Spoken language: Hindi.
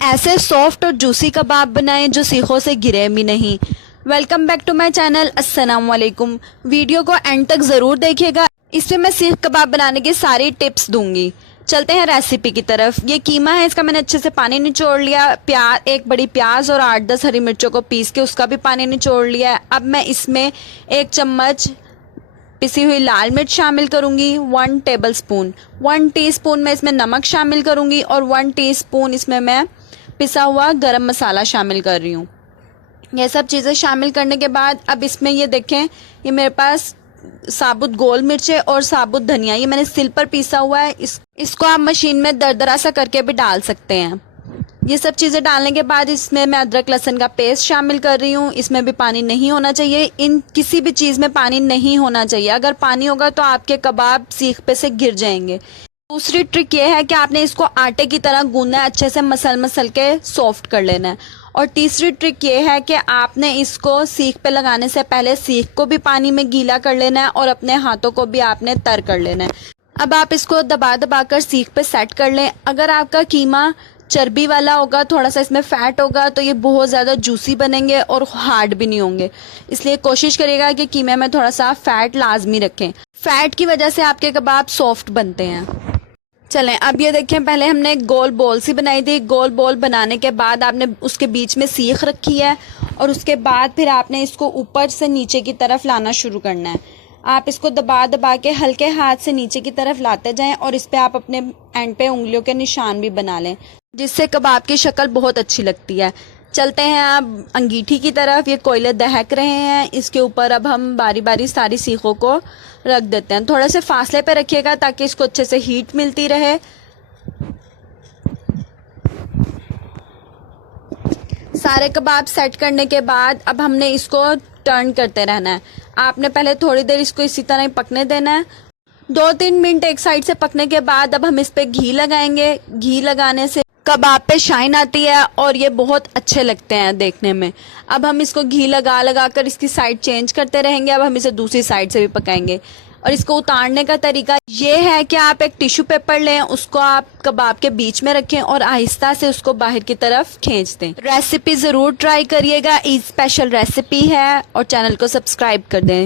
ऐसे सॉफ्ट और जूसी कबाब बनाएं जो सीखों से गिरे भी नहीं। Welcome back to my channel. अस्सलाम वालेकुम। वीडियो को एंड तक ज़रूर देखिएगा, इसमें मैं सीख कबाब बनाने की सारी टिप्स दूंगी। चलते हैं रेसिपी की तरफ। ये कीमा है, इसका मैंने अच्छे से पानी निचोड़ लिया। एक बड़ी प्याज और 8-10 हरी मिर्चों को पीस के उसका भी पानी निचोड़ लिया है। अब मैं इसमें 1 चम्मच पिसी हुई लाल मिर्च शामिल करूंगी, 1 टेबलस्पून, 1 टीस्पून मैं इसमें नमक शामिल करूंगी और 1 टीस्पून इसमें मैं पिसा हुआ गरम मसाला शामिल कर रही हूँ। ये सब चीज़ें शामिल करने के बाद अब इसमें ये देखें, ये मेरे पास साबुत गोल मिर्चे और साबुत धनिया, ये मैंने सिल पर पीसा हुआ है। इसको आप मशीन में दरदरा सा करके भी डाल सकते हैं। ये सब चीज़ें डालने के बाद इसमें मैं अदरक लहसुन का पेस्ट शामिल कर रही हूँ। इसमें भी पानी नहीं होना चाहिए, इन किसी भी चीज़ में पानी नहीं होना चाहिए। अगर पानी होगा तो आपके कबाब सीख पे से गिर जाएंगे। दूसरी ट्रिक ये है कि आपने इसको आटे की तरह गूंदना है, अच्छे से मसल के सॉफ्ट कर लेना है। और तीसरी ट्रिक ये है कि आपने इसको सीख पे लगाने से पहले सीख को भी पानी में गीला कर लेना है और अपने हाथों को भी आपने तर कर लेना है। अब आप इसको दबा दबा कर सीख पे सेट कर लें। अगर आपका कीमा चर्बी वाला होगा, थोड़ा सा इसमें फैट होगा, तो ये बहुत ज़्यादा जूसी बनेंगे और हार्ड भी नहीं होंगे। इसलिए कोशिश करिएगा कि कीमे में थोड़ा सा फैट लाजमी रखें। फैट की वजह से आपके कबाब सॉफ्ट बनते हैं। चलें, अब ये देखें, पहले हमने गोल बॉल सी बनाई थी। गोल बॉल बनाने के बाद आपने उसके बीच में सीख रखी है और उसके बाद फिर आपने इसको ऊपर से नीचे की तरफ लाना शुरू करना है। आप इसको दबा दबा के हल्के हाथ से नीचे की तरफ लाते जाएं और इस पे आप अपने एंड पे उंगलियों के निशान भी बना लें, जिससे कबाब की शक्ल बहुत अच्छी लगती है। चलते हैं अब अंगीठी की तरफ। ये कोयले दहक रहे हैं, इसके ऊपर अब हम बारी बारी सारी सीखों को रख देते हैं। थोड़े से फासले पे रखिएगा ताकि इसको अच्छे से हीट मिलती रहे। सारे कबाब सेट करने के बाद अब हमने इसको टर्न करते रहना है। आपने पहले थोड़ी देर इसको इसी तरह ही पकने देना है। 2-3 मिनट एक साइड से पकने के बाद अब हम इस पे घी लगाएंगे। घी लगाने से कबाब पे शाइन आती है और ये बहुत अच्छे लगते हैं देखने में। अब हम इसको घी लगा लगा कर इसकी साइड चेंज करते रहेंगे। अब हम इसे दूसरी साइड से भी पकाएंगे। और इसको उतारने का तरीका ये है कि आप एक टिश्यू पेपर लें, उसको आप कबाब के बीच में रखें और आहिस्ता से उसको बाहर की तरफ खींच दें। रेसिपी ज़रूर ट्राई करिएगा, ईद स्पेशल रेसिपी है। और चैनल को सब्सक्राइब कर दें।